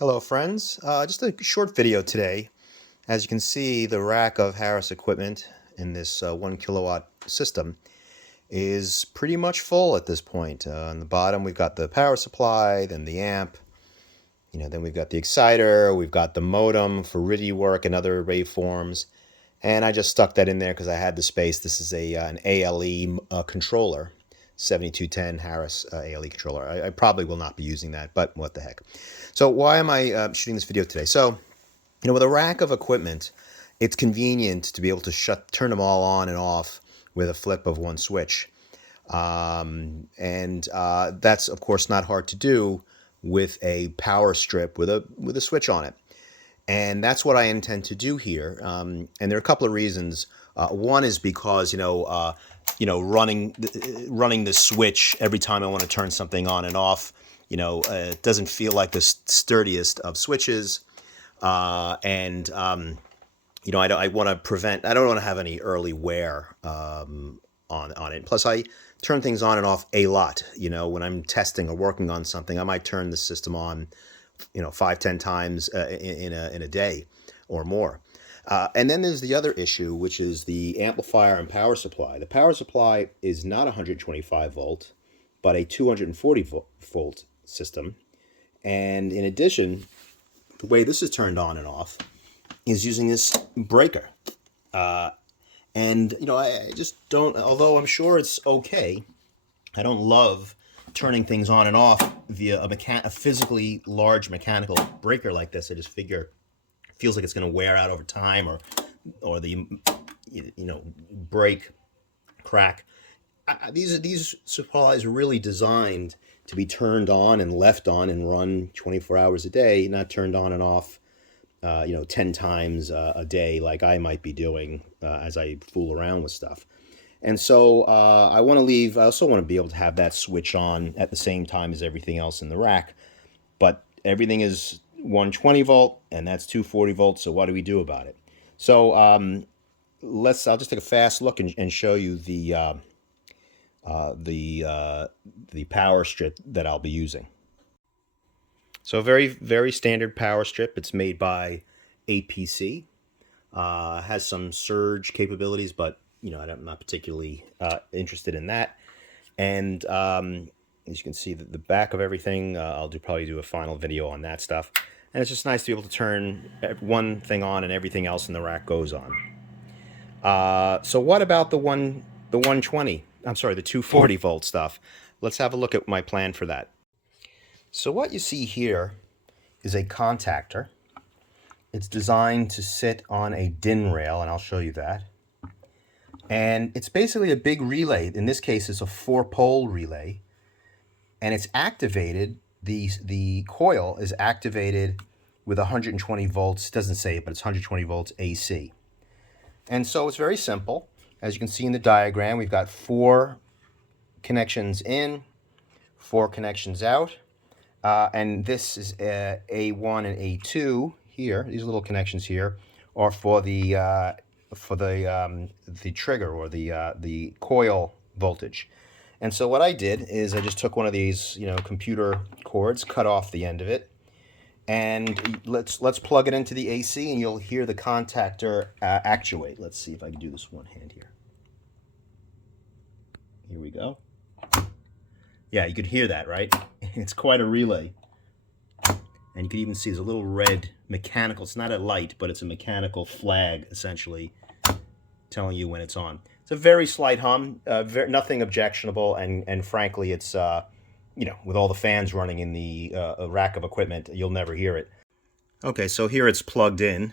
Hello friends, just a short video today. As you can see, the rack of Harris equipment in this 1 kilowatt system is pretty much full at this point. On the bottom we've got the power supply, then the amp, then we've got the exciter, we've got the modem for RIDI work and other waveforms, and I just stuck that in there because I had the space. This is an ALE controller. 7210 Harris ALE controller. I probably will not be using that, but what the heck. So why am I shooting this video today? So, with a rack of equipment, it's convenient to be able to turn them all on and off with a flip of one switch. That's, of course, not hard to do with a power strip with a switch on it. And that's what I intend to do here. And there are a couple of reasons. One is because, running the switch every time I want to turn something on and off, it doesn't feel like the sturdiest of switches. I want to prevent, I don't want to have any early wear on it. Plus, I turn things on and off a lot. When I'm testing or working on something, I might turn the system on 5-10 times in a day or more. And then there's the other issue, which is the amplifier and power supply. The power supply is not 125 volt, but a 240 volt system. And in addition, the way this is turned on and off is using this breaker. I just don't, although I'm sure it's okay, I don't love turning things on and off via a physically large mechanical breaker like this. I just figure it feels like it's going to wear out over time, or the break, crack. These supplies are really designed to be turned on and left on and run 24 hours a day, not turned on and off 10 times a day like I might be doing as I fool around with stuff. And so I also want to be able to have that switch on at the same time as everything else in the rack. But everything is 120 volt and that's 240 volts. So what do we do about it? So I'll just take a fast look and show you the power strip that I'll be using. So very, very standard power strip. It's made by APC. Has some surge capabilities, but I'm not particularly interested in that. And as you can see, the back of everything, I'll probably do a final video on that stuff. And it's just nice to be able to turn one thing on and everything else in the rack goes on. So what about the 240 volt stuff? Let's have a look at my plan for that. So what you see here is a contactor. It's designed to sit on a DIN rail, and I'll show you that. And it's basically a big relay. In this case, it's a 4-pole relay. And it's activated, the coil is activated with 120 volts. It doesn't say it, but it's 120 volts AC. And so it's very simple. As you can see in the diagram, we've got 4 connections in, 4 connections out. And this is A1 and A2 here. These little connections here are for the trigger or the coil voltage. And so what I did is I just took one of these computer cords, cut off the end of it, and let's plug it into the AC, and you'll hear the contactor actuate. Let's see if I can do this one hand here. Here we go. Yeah, you could hear that, right? It's quite a relay. And you can even see there's a little red mechanical, it's not a light, but it's a mechanical flag, essentially, telling you when it's on. It's a very slight hum, nothing objectionable, and frankly, it's, with all the fans running in the rack of equipment, you'll never hear it. Okay, so here it's plugged in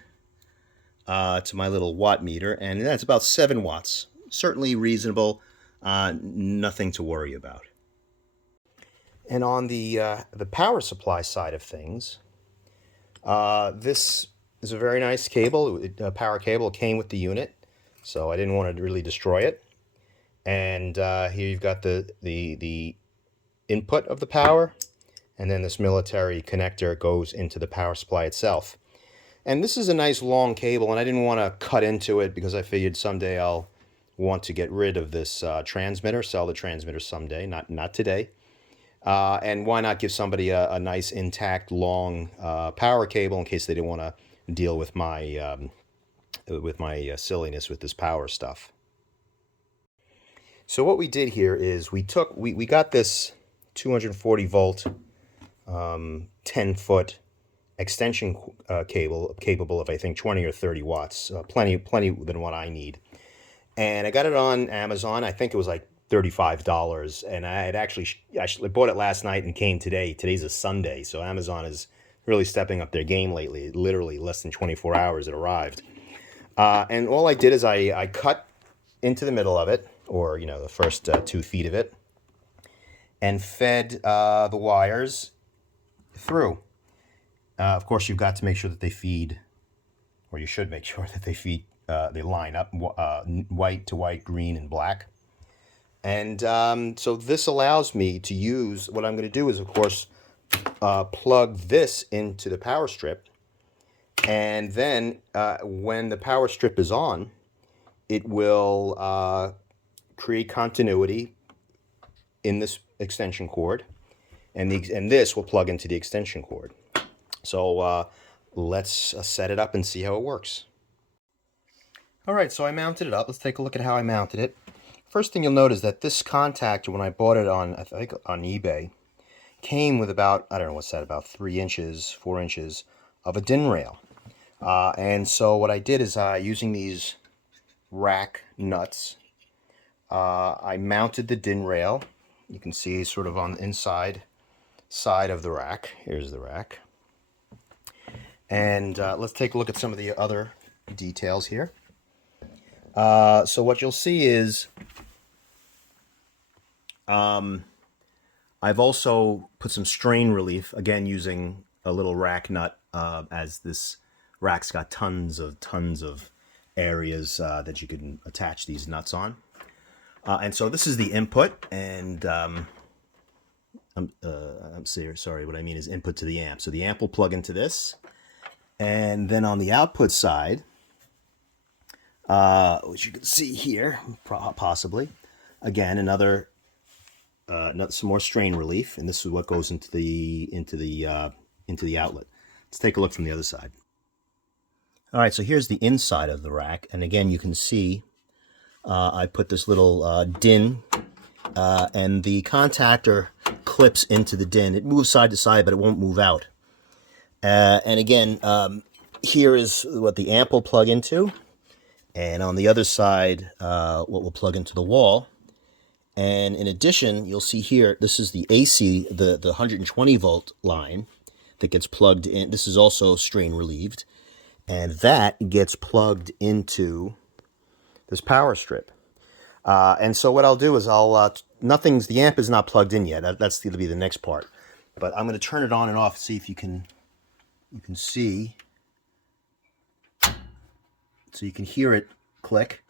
to my little watt meter, and that's about 7 watts. Certainly reasonable, nothing to worry about. And on the power supply side of things, this is a very nice cable, a power cable. It came with the unit, so I didn't want to really destroy it. And here you've got the input of the power, and then this military connector goes into the power supply itself. And this is a nice long cable, and I didn't want to cut into it because I figured someday I'll want to get rid of this transmitter, sell the transmitter someday, not today. And why not give somebody a nice intact long power cable in case they didn't want to deal with my silliness with this power stuff. So what we did here is we got this 240 volt 10-foot extension cable capable of, I think, 20 or 30 watts, plenty than what I need. And I got it on Amazon. I think it was like $35, and I had actually bought it last night and came today. Today's a Sunday, so Amazon is really stepping up their game lately. Literally less than 24 hours it arrived. And all I did is I cut into the middle of it, or the first 2 feet of it, and fed the wires through. Of course, you've got to make sure that they feed, or you should make sure that they line up white to white, green, and black. And so this allows me to use, what I'm going to do is, of course, plug this into the power strip. And then when the power strip is on, it will create continuity in this extension cord. And this will plug into the extension cord. So let's set it up and see how it works. All right, so I mounted it up. Let's take a look at how I mounted it. First thing you'll notice that this contactor, when I bought it on, I think on eBay, came with about, I don't know what's that, about 3 inches, 4 inches of a DIN rail. And so what I did is using these rack nuts, I mounted the DIN rail. You can see sort of on the inside side of the rack. Here's the rack. And let's take a look at some of the other details here. So what you'll see is I've also put some strain relief, again using a little rack nut, as this rack's got tons of areas that you can attach these nuts on. And so this is the input, and I'm sorry, what I mean is input to the amp. So the amp will plug into this, and then on the output side, which you can see here, possibly, again another some more strain relief, and this is what goes into the outlet. Let's take a look from the other side. All right, so here's the inside of the rack, and again you can see I put this little DIN, and the contactor clips into the DIN. It moves side to side, but it won't move out. And again, here is what the amp will plug into, and on the other side, what will plug into the wall. And in addition, you'll see here, this is the AC, the 120 volt line that gets plugged in. This is also strain relieved, and that gets plugged into this power strip. And so what I'll do is the amp is not plugged in yet. That's going to be the next part. But I'm going to turn it on and off, see if you can see. So you can hear it click,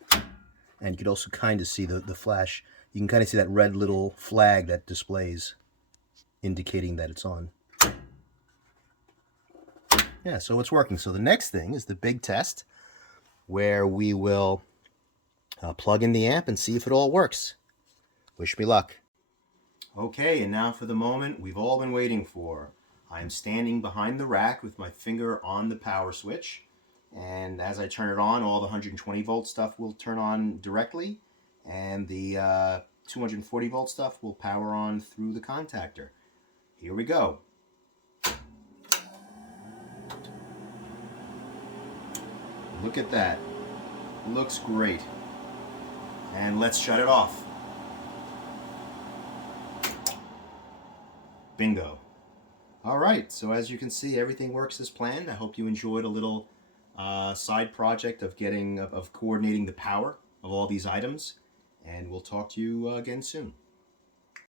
and you can also kind of see the flash. You can kind of see that red little flag that displays, indicating that it's on. Yeah, so it's working. So the next thing is the big test, where we will plug in the amp and see if it all works. Wish me luck. Okay, and now for the moment we've all been waiting for. I'm standing behind the rack with my finger on the power switch, and as I turn it on, all the 120 volt stuff will turn on directly, and the 240 volt stuff will power on through the contactor. Here we go. Look at that. Looks great. And let's shut it off. Bingo. All right, so as you can see, everything works as planned. I hope you enjoyed a little side project of coordinating the power of all these items, and we'll talk to you again soon.